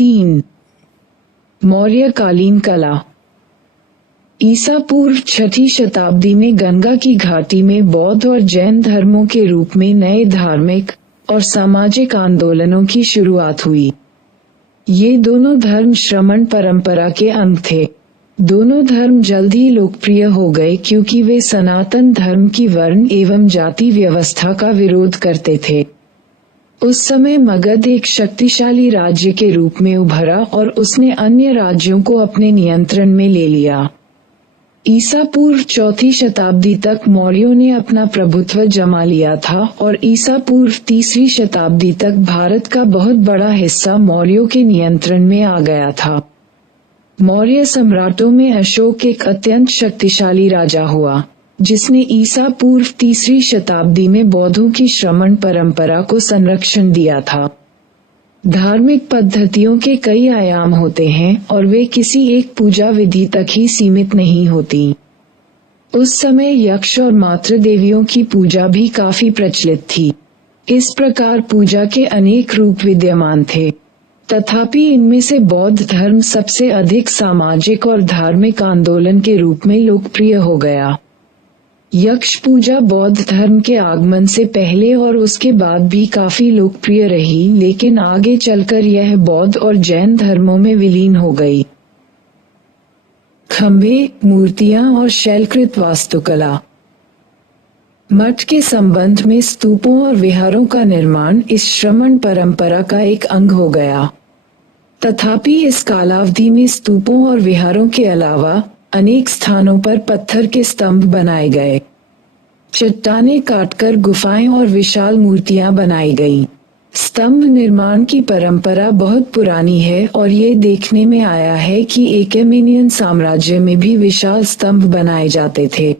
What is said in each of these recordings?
3. मौर्यकालीन कला। ईसा पूर्व 6ठी शताब्दी में गंगा की घाटी में बौद्ध और जैन धर्मों के रूप में नए धार्मिक और सामाजिक आंदोलनों की शुरुआत हुई। ये दोनों धर्म श्रमण परंपरा के अंग थे। दोनों धर्म जल्द ही लोकप्रिय हो गए क्योंकि वे सनातन धर्म की वर्ण एवं जाति व्यवस्था का विरोध करते थे। उस समय मगध एक शक्तिशाली राज्य के रूप में उभरा और उसने अन्य राज्यों को अपने नियंत्रण में ले लिया। ईसा पूर्व 4ठी शताब्दी तक मौर्यों ने अपना प्रभुत्व जमा लिया था और ईसा पूर्व 3री शताब्दी तक भारत का बहुत बड़ा हिस्सा मौर्यों के नियंत्रण में आ गया था। मौर्य सम्राटों में अशोक एक अत्यंत शक्तिशाली राजा हुआ, जिसने ईसा पूर्व 3री शताब्दी में बौद्धों की श्रमण परंपरा को संरक्षण दिया था। धार्मिक पद्धतियों के कई आयाम होते हैं और वे किसी एक पूजा विधि तक ही सीमित नहीं होती। उस समय यक्ष और मातृ देवियों की पूजा भी काफी प्रचलित थी। इस प्रकार पूजा के अनेक रूप विद्यमान थे, तथापि इनमें से बौद्ध धर्म सबसे अधिक सामाजिक और धार्मिक आंदोलन के रूप में लोकप्रिय हो गया। यक्ष पूजा बौद्ध धर्म के आगमन से पहले और उसके बाद भी काफी लोकप्रिय रही, लेकिन आगे चलकर यह बौद्ध और जैन धर्मों में विलीन हो गई। खंभे, मूर्तियां और शैलकृत वास्तुकला। मठ के संबंध में स्तूपों और विहारों का निर्माण इस श्रमण परंपरा का एक अंग हो गया। तथापि इस कालावधि में स्तूपों और विहारों के अलावा अनेक स्थानों पर पत्थर के स्तंभ बनाए गए, चट्टानें काटकर गुफाएं और विशाल मूर्तियां बनाई गईं। स्तंभ निर्माण की परंपरा बहुत पुरानी है और ये देखने में आया है कि एकेमेनियन साम्राज्य में भी विशाल स्तंभ बनाए जाते थे।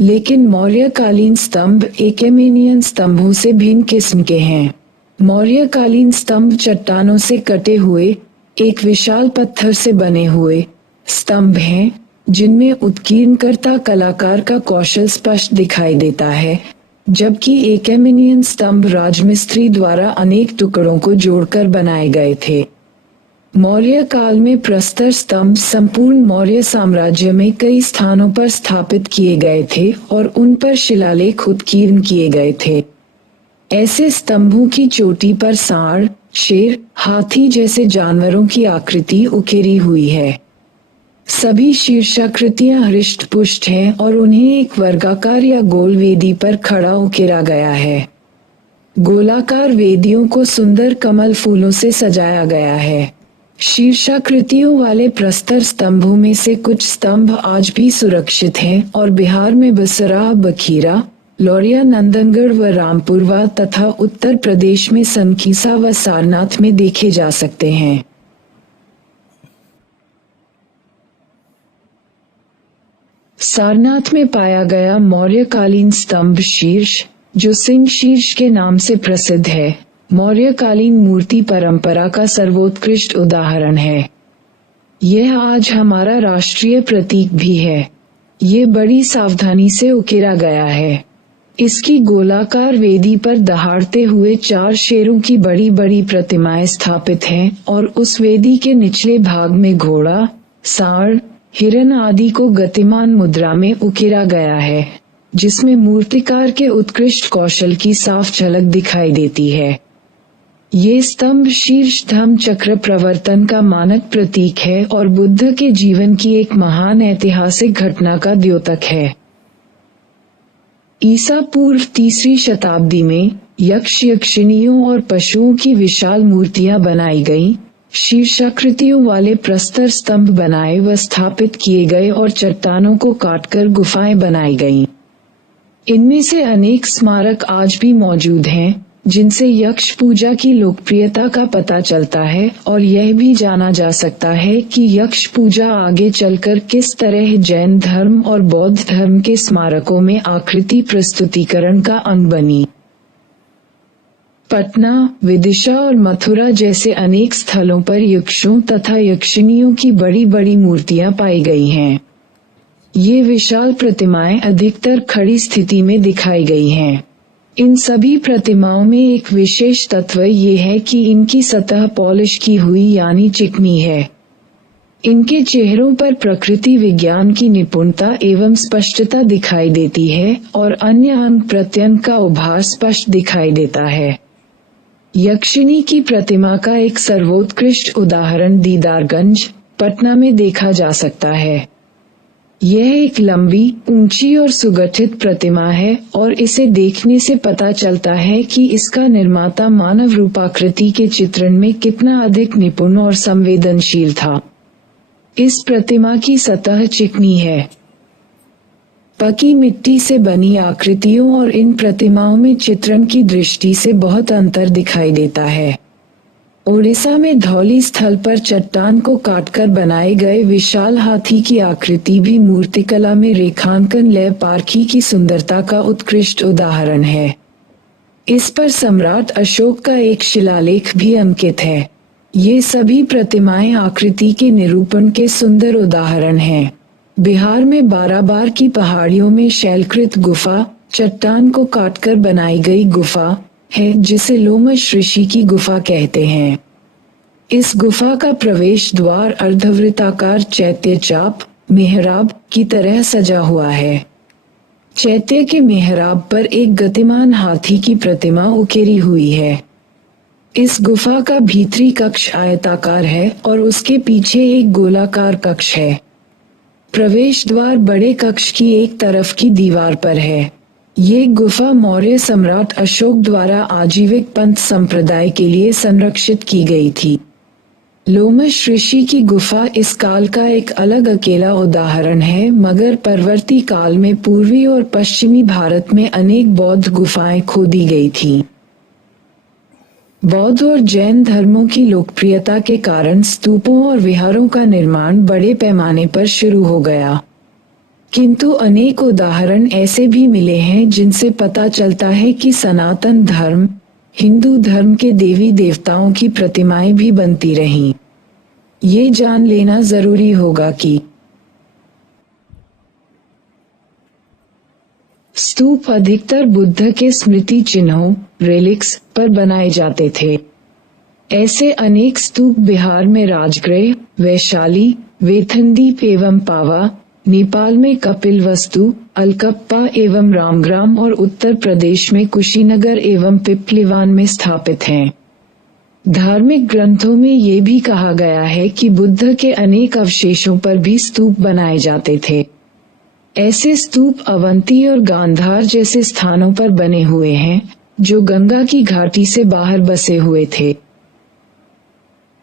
लेकिन मौर्यकालीन स्तंभ एकेमेनियन स्तंभों से भिन्न किस्म के हैं। मौर्यकालीन स्तंभ चट्टानों से कटे हुए एक विशाल पत्थर से बने हुए स्तंभ हैं, जिनमें उत्कीर्णकर्ता कलाकार का कौशल स्पष्ट दिखाई देता है, जबकि एकेमेनियन स्तंभ राजमिस्त्री द्वारा अनेक टुकड़ों को जोड़कर बनाए गए थे। मौर्य काल में प्रस्तर स्तंभ संपूर्ण मौर्य साम्राज्य में कई स्थानों पर स्थापित किए गए थे और उन पर शिलालेख उत्कीर्ण किए गए थे। ऐसे स्तंभों की चोटी पर सांड, शेर, हाथी जैसे जानवरों की आकृति उकेरी हुई है। सभी शीर्षाकृतियां हृष्ट-पुष्ट हैं और उन्हें एक वर्गाकार या गोल वेदी पर खड़ा उकेरा गया है। गोलाकार वेदियों को सुंदर कमल फूलों से सजाया गया है। शीर्षाकृतियों वाले प्रस्तर स्तंभों में से कुछ स्तंभ आज भी सुरक्षित हैं और बिहार में बसरा, बखीरा, लौरिया, नंदनगढ़ व रामपुरवा तथा उत्तर प्रदेश में सनकीसा व सारनाथ में देखे जा सकते हैं। सारनाथ में पाया गया मौर्यकालीन स्तंभ शीर्ष, जो सिंह शीर्ष के नाम से प्रसिद्ध है, मौर्यकालीन मूर्ति परंपरा का सर्वोत्कृष्ट उदाहरण है। यह आज हमारा राष्ट्रीय प्रतीक भी है। ये बड़ी सावधानी से उकेरा गया है। इसकी गोलाकार वेदी पर दहाड़ते हुए 4 शेरों की बड़ी बड़ी प्रतिमाएं स्थापित हैं और उस वेदी के निचले भाग में घोड़ा, सांड, हिरन आदि को गतिमान मुद्रा में उकेरा गया है, जिसमें मूर्तिकार के उत्कृष्ट कौशल की साफ झलक दिखाई देती है। ये स्तंभ शीर्ष धम्म चक्र प्रवर्तन का मानक प्रतीक है और बुद्ध के जीवन की एक महान ऐतिहासिक घटना का द्योतक है। ईसा पूर्व 3री शताब्दी में यक्ष, यक्षिणियों और पशुओं की विशाल मूर्तियां बनाई गईं, शीर्षाकृतियों वाले प्रस्तर स्तंभ बनाए व स्थापित किए गए और चट्टानों को काटकर गुफाएं बनाई गईं। इनमें से अनेक स्मारक आज भी मौजूद हैं, जिनसे यक्ष पूजा की लोकप्रियता का पता चलता है और यह भी जाना जा सकता है कि यक्ष पूजा आगे चलकर किस तरह जैन धर्म और बौद्ध धर्म के स्मारकों में आकृति प्रस्तुतिकरण का अंग बनी। पटना, विदिशा और मथुरा जैसे अनेक स्थलों पर यक्षों तथा यक्षिणियों की बड़ी बड़ी मूर्तियां पाई गई हैं। ये विशाल प्रतिमाएं अधिकतर खड़ी स्थिति में दिखाई गई हैं। इन सभी प्रतिमाओं में एक विशेष तत्व ये है कि इनकी सतह पॉलिश की हुई यानी चिकनी है। इनके चेहरों पर प्रकृति विज्ञान की निपुणता एवं स्पष्टता दिखाई देती है और अन्य अंग प्रत्यंग का उभार स्पष्ट दिखाई देता है। यक्षिणी की प्रतिमा का एक सर्वोत्कृष्ट उदाहरण दीदारगंज, पटना में देखा जा सकता है। यह एक लंबी, ऊंची और सुगठित प्रतिमा है और इसे देखने से पता चलता है कि इसका निर्माता मानव रूपाकृति के चित्रण में कितना अधिक निपुण और संवेदनशील था। इस प्रतिमा की सतह चिकनी है। पकी मिट्टी से बनी आकृतियों और इन प्रतिमाओं में चित्रण की दृष्टि से बहुत अंतर दिखाई देता है। ओडिशा में धौली स्थल पर चट्टान को काटकर बनाए गए विशाल हाथी की आकृति भी मूर्तिकला में रेखांकन लय पारखी की सुंदरता का उत्कृष्ट उदाहरण है। इस पर सम्राट अशोक का एक शिलालेख भी अंकित है। ये सभी प्रतिमाएं आकृति के निरूपण के सुंदर उदाहरण हैं। बिहार में बाराबार की पहाड़ियों में शैलकृत गुफा, चट्टान को काटकर बनाई गई गुफा है जिसे लोमश ऋषि की गुफा कहते हैं। इस गुफा का प्रवेश द्वार अर्धवृत्ताकार चैत्य चाप, मेहराब की तरह सजा हुआ है। चैत्य के मेहराब पर एक गतिमान हाथी की प्रतिमा उकेरी हुई है। इस गुफा का भीतरी कक्ष आयताकार है और उसके पीछे एक गोलाकार कक्ष है। प्रवेश द्वार बड़े कक्ष की एक तरफ की दीवार पर है। ये गुफा मौर्य सम्राट अशोक द्वारा आजीविक पंथ संप्रदाय के लिए संरक्षित की गई थी। लोमश ऋषि की गुफा इस काल का एक अलग अकेला उदाहरण है, मगर परवर्ती काल में पूर्वी और पश्चिमी भारत में अनेक बौद्ध गुफाएं खोदी गई थीं। बौद्ध और जैन धर्मों की लोकप्रियता के कारण स्तूपों और विहारों का निर्माण बड़े पैमाने पर शुरू हो गया, किंतु अनेक उदाहरण ऐसे भी मिले हैं जिनसे पता चलता है कि सनातन धर्म, हिंदू धर्म के देवी देवताओं की प्रतिमाएं भी बनती रहीं। ये जान लेना जरूरी होगा कि स्तूप अधिकतर बुद्ध के स्मृति चिन्हों, रेलिक्स पर बनाए जाते थे। ऐसे अनेक स्तूप बिहार में राजगृह, वैशाली, वेथनदीप एवं पावा, नेपाल में कपिलवस्तु, अलकप्पा एवं रामग्राम और उत्तर प्रदेश में कुशीनगर एवं पिपलिवान में स्थापित हैं। धार्मिक ग्रंथों में ये भी कहा गया है कि बुद्ध के अनेक अवशेषों पर भी स्तूप बनाए जाते थे। ऐसे स्तूप अवंती और गांधार जैसे स्थानों पर बने हुए हैं, जो गंगा की घाटी से बाहर बसे हुए थे।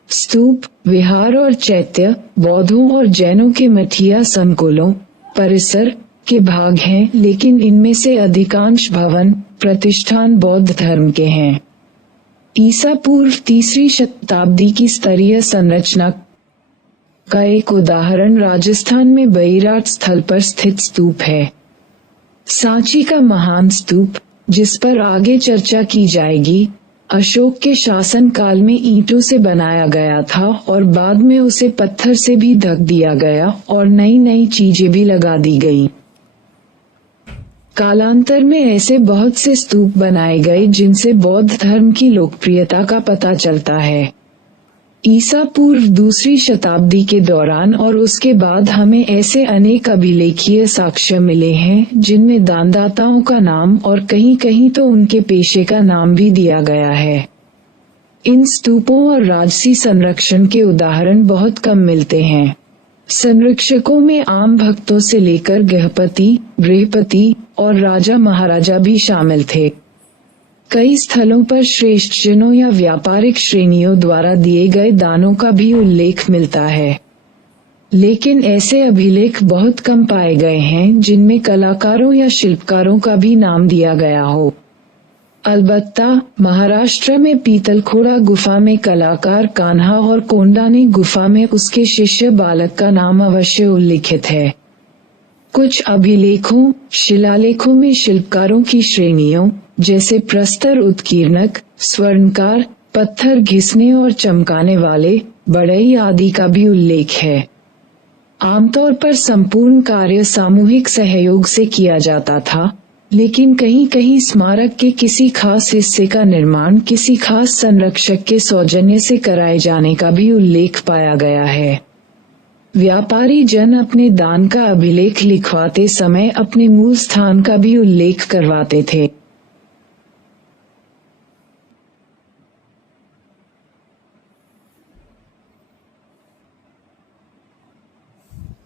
स्तूप, विहार और चैत्य बौद्धों और जैनों के मठिया संकुलों, परिसर के भाग हैं, लेकिन इनमें से अधिकांश भवन, प्रतिष्ठान बौद्ध धर्म के हैं। ईसा पूर्व 3री शताब्दी की स्तरीय संरचना का एक उदाहरण राजस्थान में बैराट स्थल पर स्थित स्तूप है। सांची का महान स्तूप, जिस पर आगे चर्चा की जाएगी, अशोक के शासन काल में ईंटों से बनाया गया था और बाद में उसे पत्थर से भी ढक दिया गया और नई नई चीजें भी लगा दी गई। कालांतर में ऐसे बहुत से स्तूप बनाए गए जिनसे बौद्ध धर्म की लोकप्रियता का पता चलता है। ईसा पूर्व 2री शताब्दी के दौरान और उसके बाद हमें ऐसे अनेक अभिलेखीय साक्ष्य मिले हैं जिनमें दानदाताओं का नाम और कहीं कहीं तो उनके पेशे का नाम भी दिया गया है। इन स्तूपों और राजसी संरक्षण के उदाहरण बहुत कम मिलते हैं। संरक्षकों में आम भक्तों से लेकर गृहपति और राजा महाराजा भी शामिल थे। कई स्थलों पर श्रेष्ठ जनों या व्यापारिक श्रेणियों द्वारा दिए गए दानों का भी उल्लेख मिलता है, लेकिन ऐसे अभिलेख बहुत कम पाए गए हैं जिनमें कलाकारों या शिल्पकारों का भी नाम दिया गया हो। अलबत्ता महाराष्ट्र में पीतलखोड़ा गुफा में कलाकार कान्हा और कोंडानी गुफा में उसके शिष्य बालक का नाम अवश्य उल्लिखित है। कुछ अभिलेखों, शिलालेखों में शिल्पकारों की श्रेणियों जैसे प्रस्तर उत्कीर्णक, स्वर्णकार, पत्थर घिसने और चमकाने वाले, बढ़ई आदि का भी उल्लेख है। आमतौर पर संपूर्ण कार्य सामूहिक सहयोग से किया जाता था, लेकिन कहीं कहीं स्मारक के किसी खास हिस्से का निर्माण किसी खास संरक्षक के सौजन्य से कराए जाने का भी उल्लेख पाया गया है। व्यापारी जन अपने दान का अभिलेख लिखवाते समय अपने मूल स्थान का भी उल्लेख करवाते थे।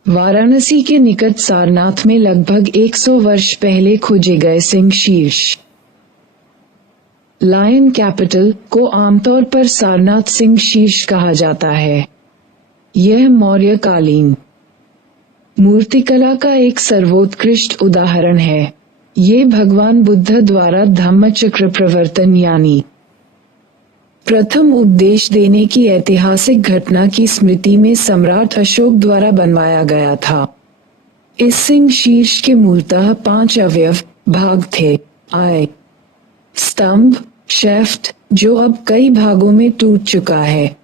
वाराणसी के निकट सारनाथ में लगभग 100 वर्ष पहले खोजे गए सिंह शीर्ष लायन कैपिटल को आमतौर पर सारनाथ सिंह शीर्ष कहा जाता है। यह मौर्यकालीन मूर्तिकला का एक सर्वोत्कृष्ट उदाहरण है। ये भगवान बुद्ध द्वारा धम्मचक्र प्रवर्तन यानी प्रथम उपदेश देने की ऐतिहासिक घटना की स्मृति में सम्राट अशोक द्वारा बनवाया गया था। इस सिंह शीर्ष के मूलतः 5 अवयव भाग थे। आय स्तंभ शैफ्ट जो अब कई भागों में टूट चुका है।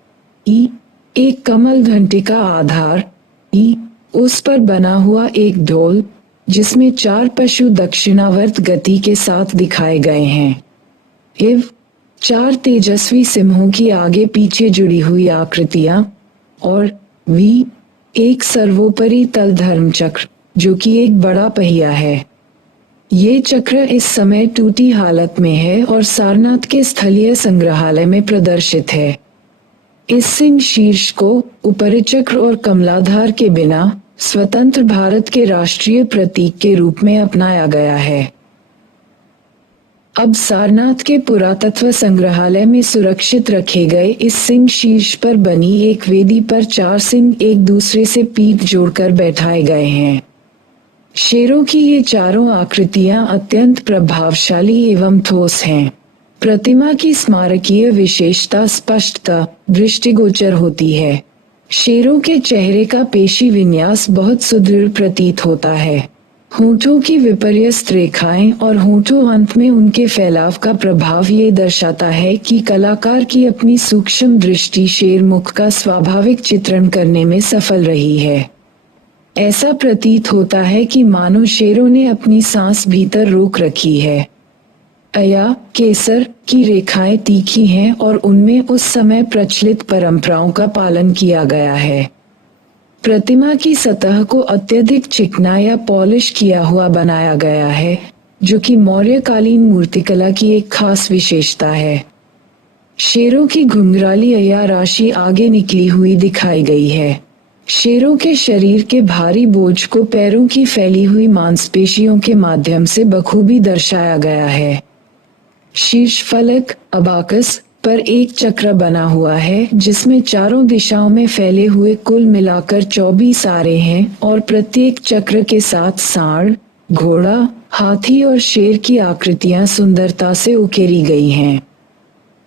ई एक कमल घंटे का आधार। ई उस पर बना हुआ एक ढोल जिसमें 4 पशु दक्षिणावर्त गति के साथ दिखाए गए हैं। इव 4 तेजस्वी सिंहों की आगे पीछे जुड़ी हुई आकृतियां और वी एक सर्वोपरि तल धर्म चक्र जो कि एक बड़ा पहिया है। ये चक्र इस समय टूटी हालत में है और सारनाथ के स्थलीय संग्रहालय में प्रदर्शित है। इस सिंह शीर्ष को उपरिचक्र और कमलाधार के बिना स्वतंत्र भारत के राष्ट्रीय प्रतीक के रूप में अपनाया गया है। अब सारनाथ के पुरातत्व संग्रहालय में सुरक्षित रखे गए इस सिंह शीर्ष पर बनी एक वेदी पर 4 सिंह एक दूसरे से पीठ जोड़कर बैठाए गए हैं। शेरों की ये चारों आकृतियां अत्यंत प्रभावशाली एवं ठोस हैं। प्रतिमा की स्मारकीय विशेषता स्पष्टता दृष्टिगोचर होती है। शेरों के चेहरे का पेशी विन्यास बहुत सुदृढ़ प्रतीत होता है। होठों की विपर्यस्त रेखाएं और होठों अंत में उनके फैलाव का प्रभाव ये दर्शाता है कि कलाकार की अपनी सूक्ष्म दृष्टि शेर मुख का स्वाभाविक चित्रण करने में सफल रही है। ऐसा प्रतीत होता है कि मानो शेरों ने अपनी सांस भीतर रोक रखी है। अया केसर की रेखाएं तीखी हैं और उनमें उस समय प्रचलित परंपराओं का पालन किया गया है। प्रतिमा की सतह को अत्यधिक चिकना या पॉलिश किया हुआ बनाया गया है, जो कि मौर्यकालीन मूर्तिकला की एक खास विशेषता है। शेरों की घुंघराली अया राशि आगे निकली हुई दिखाई गई है। शेरों के शरीर के भारी बोझ को पैरों की फैली हुई मांसपेशियों के माध्यम से बखूबी दर्शाया गया है। शीर्ष फलक अबाकस पर एक चक्र बना हुआ है जिसमें चारों दिशाओं में फैले हुए कुल मिलाकर 24 आरे हैं और प्रत्येक चक्र के साथ सांड, घोड़ा, हाथी और शेर की आकृतियां सुंदरता से उकेरी गई हैं।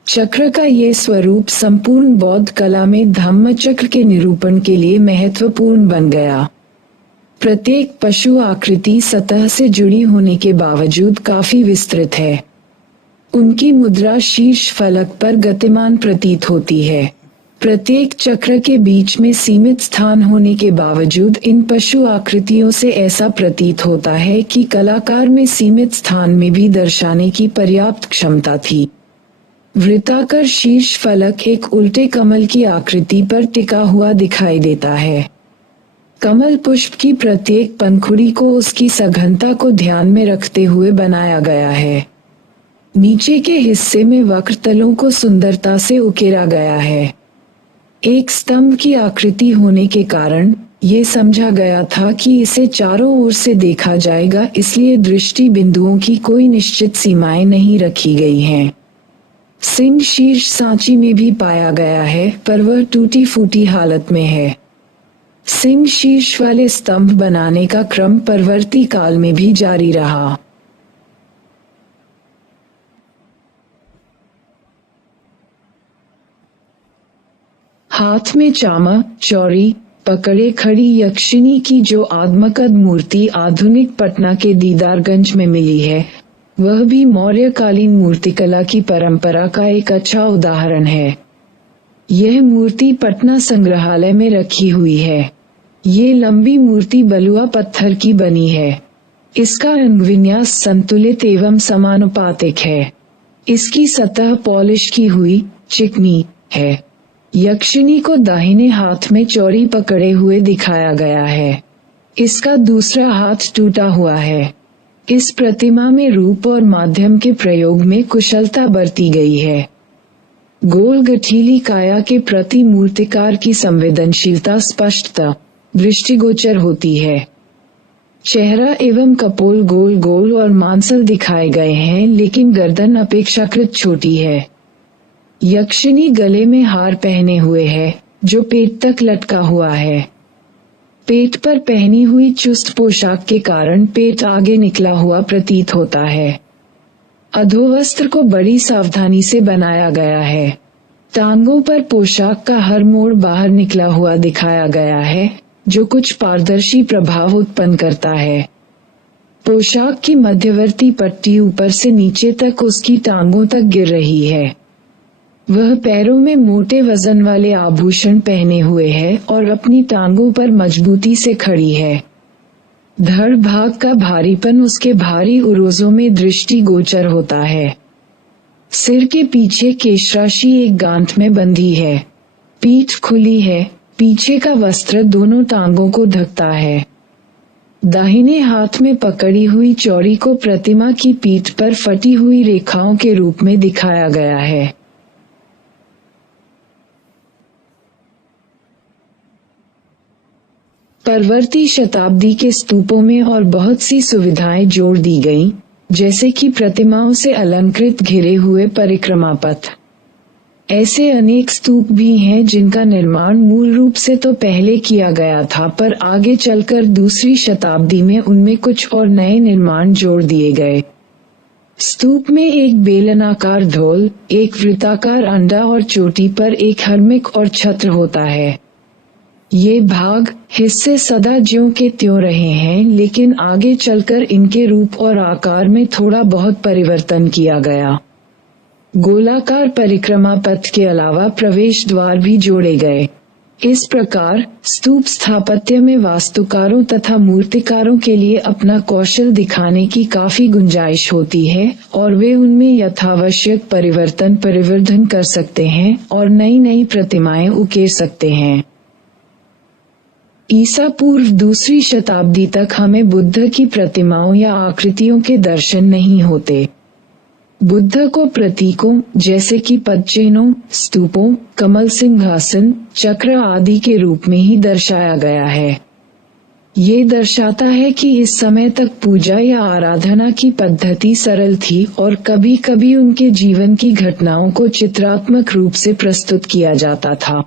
चक्र का ये स्वरूप संपूर्ण बौद्ध कला में धम्मचक्र के निरूपण के लिए महत्वपूर्ण बन गया। प्रत्येक पशु आकृति सतह से जुड़ी होने के बावजूद काफी विस्तृत है। उनकी मुद्रा शीर्ष फलक पर गतिमान प्रतीत होती है। प्रत्येक चक्र के बीच में सीमित स्थान होने के बावजूद इन पशु आकृतियों से ऐसा प्रतीत होता है कि कलाकार में सीमित स्थान में भी दर्शाने की पर्याप्त क्षमता थी। वृत्ताकार शीर्ष फलक एक उल्टे कमल की आकृति पर टिका हुआ दिखाई देता है। कमल पुष्प की प्रत्येक पंखुड़ी को उसकी सघनता को ध्यान में रखते हुए बनाया गया है। नीचे के हिस्से में वक्र तलों को सुंदरता से उकेरा गया है। एक स्तंभ की आकृति होने के कारण ये समझा गया था कि इसे चारों ओर से देखा जाएगा, इसलिए दृष्टि बिंदुओं की कोई निश्चित सीमाएं नहीं रखी गई हैं। सिंह शीर्ष सांची में भी पाया गया है, पर वह टूटी फूटी हालत में है। सिंह शीर्ष वाले स्तंभ बनाने का क्रम परवर्ती काल में भी जारी रहा। हाथ में चामा चौरी पकड़े खड़ी यक्षिणी की जो आत्मकद मूर्ति आधुनिक पटना के दीदारगंज में मिली है, वह भी मौर्यकालीन मूर्तिकला की परंपरा का एक अच्छा उदाहरण है। यह मूर्ति पटना संग्रहालय में रखी हुई है। ये लंबी मूर्ति बलुआ पत्थर की बनी है। इसका अंग विन्यास संतुलित एवं समानुपातिक है। इसकी सतह पॉलिश की हुई, चिकनी है। यक्षिनी को दाहिने हाथ में चौड़ी पकड़े हुए दिखाया गया है। इसका दूसरा हाथ टूटा हुआ है। इस प्रतिमा में रूप और माध्यम के प्रयोग में कुशलता बरती गई है। गोल गठीली काया के प्रति मूर्तिकार की संवेदनशीलता स्पष्टतः दृष्टिगोचर होती है। चेहरा एवं कपोल गोल गोल और मांसल दिखाए गए हैं, लेकिन गर्दन अपेक्षाकृत छोटी है। यक्षिनी गले में हार पहने हुए है, जो पेट तक लटका हुआ है। पेट पर पहनी हुई चुस्त पोशाक के कारण पेट आगे निकला हुआ प्रतीत होता है। अधोवस्त्र को बड़ी सावधानी से बनाया गया है। टांगों पर पोशाक का हर मोड़ बाहर निकला हुआ दिखाया गया है, जो कुछ पारदर्शी प्रभाव उत्पन्न करता है। पोशाक की मध्यवर्ती पट्टी ऊपर से नीचे तक उसकी टांगों तक गिर रही है। वह पैरों में मोटे वजन वाले आभूषण पहने हुए है और अपनी टांगों पर मजबूती से खड़ी है। धड़ भाग का भारीपन उसके भारी उरोजों में दृष्टिगोचर होता है। सिर के पीछे केशराशि एक गांठ में बंधी है। पीठ खुली है। पीछे का वस्त्र दोनों टांगों को ढकता है। दाहिने हाथ में पकड़ी हुई चौड़ी को प्रतिमा की पीठ पर फटी हुई रेखाओं के रूप में दिखाया गया है। परवर्ती शताब्दी के स्तूपों में और बहुत सी सुविधाएं जोड़ दी गईं, जैसे कि प्रतिमाओं से अलंकृत घिरे हुए परिक्रमा पथ। ऐसे अनेक स्तूप भी हैं जिनका निर्माण मूल रूप से तो पहले किया गया था, पर आगे चलकर दूसरी शताब्दी में उनमें कुछ और नए निर्माण जोड़ दिए गए। स्तूप में एक बेलनाकार ढोल, एक वृत्ताकार अंडा और चोटी पर एक हर्मिक और छत्र होता है। ये भाग हिस्से सदा ज्यों के त्यों रहे हैं, लेकिन आगे चलकर इनके रूप और आकार में थोड़ा बहुत परिवर्तन किया गया। गोलाकार परिक्रमा पथ के अलावा प्रवेश द्वार भी जोड़े गए। इस प्रकार स्तूप स्थापत्य में वास्तुकारों तथा मूर्तिकारों के लिए अपना कौशल दिखाने की काफी गुंजाइश होती है और वे उनमें यथावश्यक परिवर्धन कर सकते हैं और नई नई प्रतिमाएं उकेर सकते हैं। ईसा पूर्व दूसरी शताब्दी तक हमें बुद्ध की प्रतिमाओं या आकृतियों के दर्शन नहीं होते। बुद्ध को प्रतीकों जैसे कि पदचिन्हों, स्तूपों, कमल सिंहासन, चक्र आदि के रूप में ही दर्शाया गया है। ये दर्शाता है कि इस समय तक पूजा या आराधना की पद्धति सरल थी और कभी-कभी उनके जीवन की घटनाओं को चित्रात्मक रूप से प्रस्तुत किया जाता था।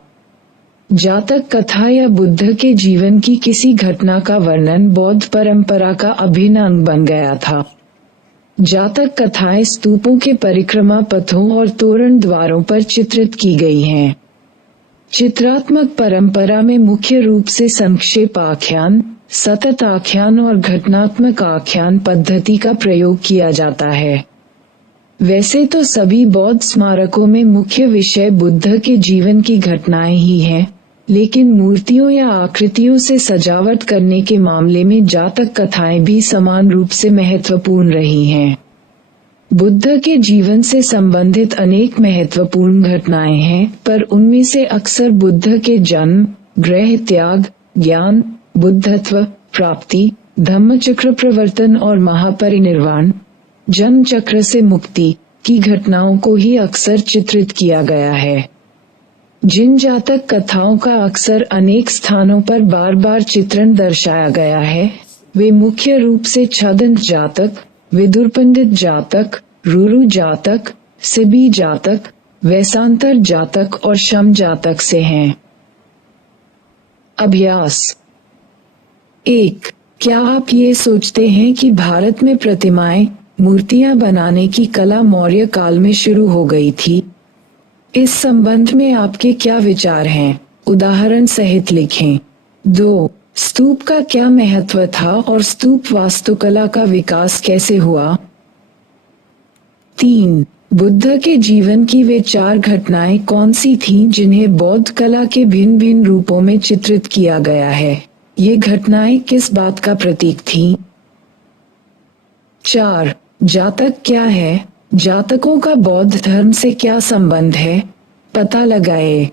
जातक कथा या बुद्ध के जीवन की किसी घटना का वर्णन बौद्ध परंपरा का अभिन्न अंग बन गया था। जातक कथाएं स्तूपों के परिक्रमा पथों और तोरण द्वारों पर चित्रित की गई हैं। चित्रात्मक परंपरा में मुख्य रूप से संक्षेप आख्यान, सतत आख्यान और घटनात्मक आख्यान पद्धति का प्रयोग किया जाता है। वैसे तो सभी बौद्ध स्मारकों में मुख्य विषय बुद्ध के जीवन की घटनाएं ही हैं, लेकिन मूर्तियों या आकृतियों से सजावट करने के मामले में जातक कथाएं भी समान रूप से महत्वपूर्ण रही हैं। बुद्ध के जीवन से संबंधित अनेक महत्वपूर्ण घटनाएं हैं, पर उनमें से अक्सर बुद्ध के जन्म, ग्रह त्याग, ज्ञान, बुद्धत्व प्राप्ति, धम्मचक्र प्रवर्तन और महापरिनिर्वाण, जन्म चक्र से मुक्ति की घटनाओं को ही अक्सर चित्रित किया गया है। जिन जातक कथाओं का अक्सर अनेक स्थानों पर बार बार चित्रण दर्शाया गया है, वे मुख्य रूप से छदंत जातक, विदुरपंडित जातक, रुरु जातक, सिबी जातक, वैसांतर जातक और शम जातक से हैं। अभ्यास 1. क्या आप ये सोचते हैं कि भारत में प्रतिमाएं, मूर्तियां बनाने की कला मौर्य काल में शुरू हो गई थी? इस संबंध में आपके क्या विचार हैं? उदाहरण सहित लिखें। 2. स्तूप का क्या महत्व था और स्तूप वास्तुकला का विकास कैसे हुआ? 3. बुद्ध के जीवन की वे 4 घटनाएं कौन सी थीं जिन्हें बौद्ध कला के भिन्न भिन्न रूपों में चित्रित किया गया है? ये घटनाएं किस बात का प्रतीक थीं? 4. जातक क्या है? जातकों का बौद्ध धर्म से क्या संबंध है? पता लगाएं।